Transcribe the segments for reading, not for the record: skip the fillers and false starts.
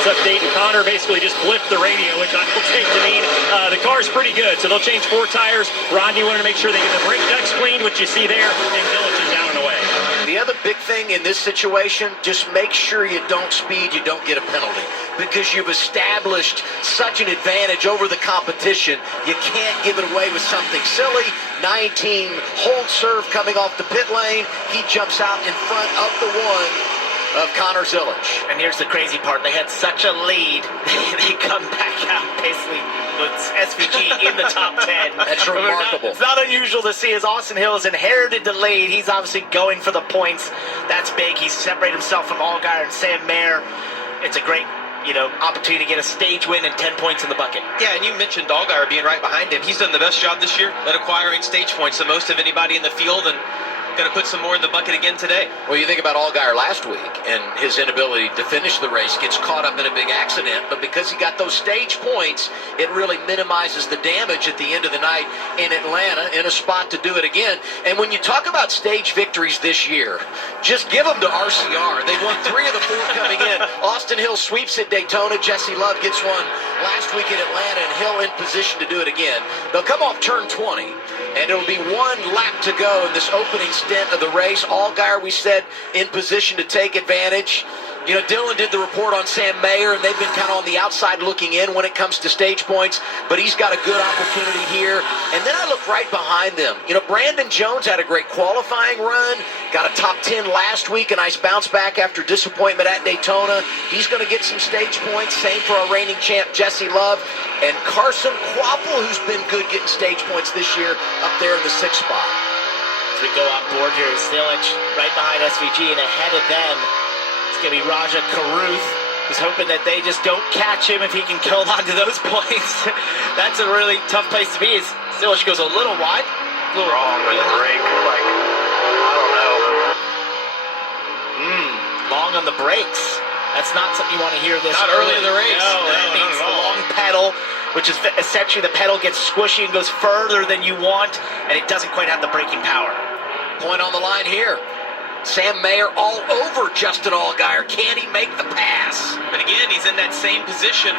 balance update, and Connor basically just blipped the radio, which I will take to mean the car's pretty good. So they'll change 4 tires. Rodney wanted to make sure they get the brake ducts cleaned, which you see there, and Village is down and away. The other big thing in this situation, just make sure you don't speed, you don't get a penalty. Because you've established such an advantage over the competition, you can't give it away with something silly. 19 hold serve coming off the pit lane. He jumps out in front of the one of Connor Zillage. And here's the crazy part. They had such a lead, they come back out basically with SVG in the top 10. That's remarkable. It's not unusual to see as Austin Hill has inherited the lead. He's obviously going for the points. That's big. He's separated himself from Allgaier and Sam Mayer. It's a great opportunity to get a stage win and 10 points in the bucket. Yeah, and you mentioned Allgaier being right behind him. He's done the best job this year at acquiring stage points, the most of anybody in the field, and going to put some more in the bucket again today. Well, you think about Allgaier last week and his inability to finish the race, gets caught up in a big accident, but because he got those stage points, it really minimizes the damage at the end of the night in Atlanta in a spot to do it again. And when you talk about stage victories this year, just give them to RCR. They won 3 of the 4 coming in. Austin Hill sweeps at Daytona. Jesse Love gets one last week in Atlanta, and Hill in position to do it again. They'll come off turn 20, and it'll be 1 lap to go in this opening stint of the race. Allgaier, we said, in position to take advantage. Dylan did the report on Sam Mayer, and they've been kind of on the outside looking in when it comes to stage points, but he's got a good opportunity here. And then I look right behind them. Brandon Jones had a great qualifying run, got a top 10 last week, a nice bounce back after disappointment at Daytona. He's going to get some stage points. Same for our reigning champ, Jesse Love. And Carson Quapple, who's been good getting stage points this year, up there in the 6th spot. As we go on board here, Zillage right behind SVG, and ahead of them, it's going to be Raja Karuth, who's hoping that they just don't catch him if he can hold on to those points. That's a really tough place to be. Zillage goes a little wide. A little wrong with the brake, I don't know. Long on the brakes. That's not something you want to hear this Not early in the race. No, that means the long pedal, which is essentially the pedal gets squishy and goes further than you want, and it doesn't quite have the braking power. Point on the line here. Sam Mayer all over Justin Allgaier. Can he make the pass? But again, he's in that same position.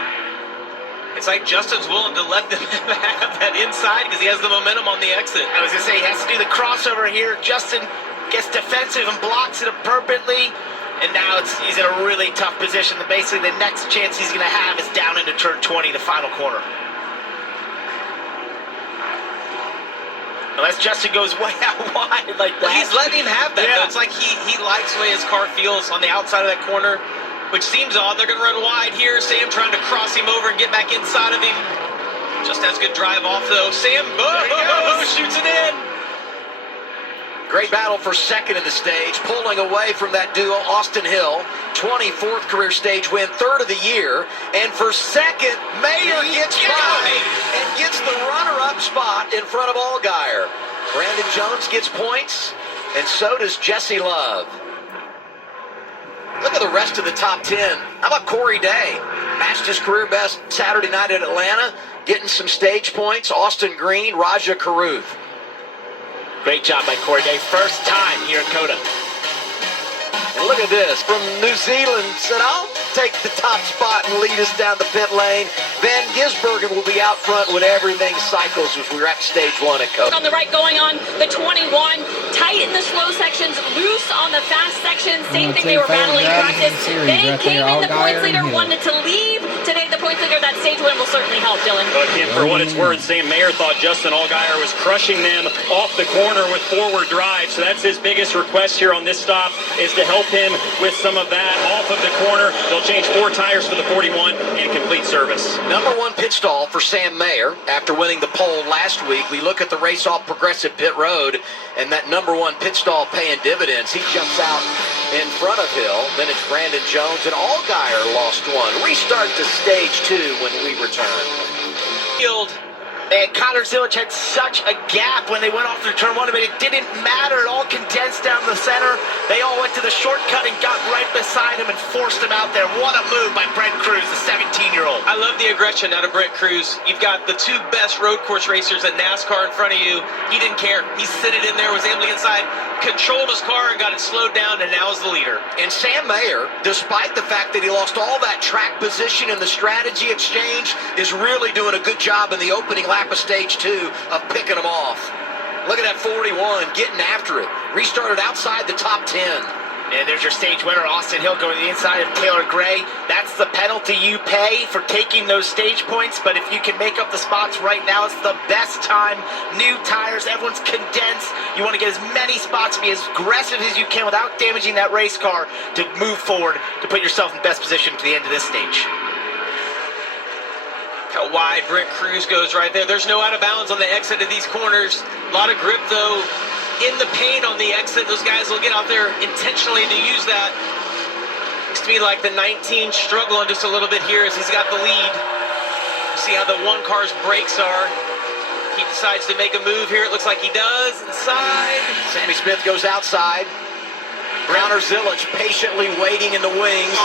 It's like Justin's willing to let them have that inside because he has the momentum on the exit. I was going to say, he has to do the crossover here. Justin gets defensive and blocks it appropriately. And now he's in a really tough position. Basically, the next chance he's going to have is down into turn 20, the final corner. Unless Justin goes way out wide like that. Well, he's letting him have that, Yeah. though. It's like he likes the way his car feels on the outside of that corner, which seems odd. They're going to run wide here. Sam trying to cross him over and get back inside of him. Just has good drive off, though. Sam shoots it in. Great battle for second in the stage, pulling away from that duo, Austin Hill. 24th career stage win, 3rd of the year. And for second, Mayer gets by and gets the runner-up spot in front of Allgaier. Brandon Jones gets points, and so does Jesse Love. Look at the rest of the top 10. How about Corey Day? Matched his career best Saturday night at Atlanta, getting some stage points. Austin Green, Raja Karuth. Great job by Corey Day. First time here at COTA. And look at this. From New Zealand, said, I'll take the top spot and lead us down the pit lane. Van Gisbergen will be out front when everything cycles as we wrap stage 1 at COTA. On the right, going on the 21. Tight in the slow sections, loose on the fast sections. Same thing they were battling practice. They came in, the points leader wanted to leave. Today, the points leader, that stage win will certainly help, Dylan. Again, for what it's worth, Sam Mayer thought Justin Allgaier was crushing them off the corner with forward drive. So that's his biggest request here on this stop, is to help him with some of that off of the corner. They'll change 4 tires for the 41 and complete service. Number 1 pit stall for Sam Mayer after winning the pole last week. We look at the race off Progressive Pit Road, and that number 1 pit stall paying dividends. He jumps out in front of Hill. Then it's Brandon Jones, and Allgaier lost 1. Restart to stage 2 when we return. Field Man, Connor Zilic had such a gap when they went off through turn one, but it didn't matter. It all condensed down the center. They all went to the shortcut and got right beside him and forced him out there. What a move by Brent Cruz, the 17-year-old. I love the aggression out of Brent Cruz. You've got the two best road course racers at NASCAR in front of you. He didn't care. He sitted in there, was able to get inside, controlled his car and got it slowed down, and now is the leader. And Sam Mayer, despite the fact that he lost all that track position in the strategy exchange, is really doing a good job in the opening lap of stage 2 of picking them off. Look at that 41, getting after it. Restarted outside the top 10. And there's your stage winner, Austin Hill, going to the inside of Taylor Gray. That's the penalty you pay for taking those stage points, but if you can make up the spots right now, it's the best time. New tires, everyone's condensed. You want to get as many spots, be as aggressive as you can without damaging that race car to move forward, to put yourself in best position to the end of this stage. How wide Brent Cruz goes right there. There's no out of bounds on the exit of these corners. A lot of grip, though, in the paint on the exit. Those guys will get out there intentionally to use that. Looks to me like the 19 struggling just a little bit here as he's got the lead. See how the one car's brakes are. He decides to make a move here. It looks like he does. Inside. Sammy Smith goes outside. Browner Zilic patiently waiting in the wings.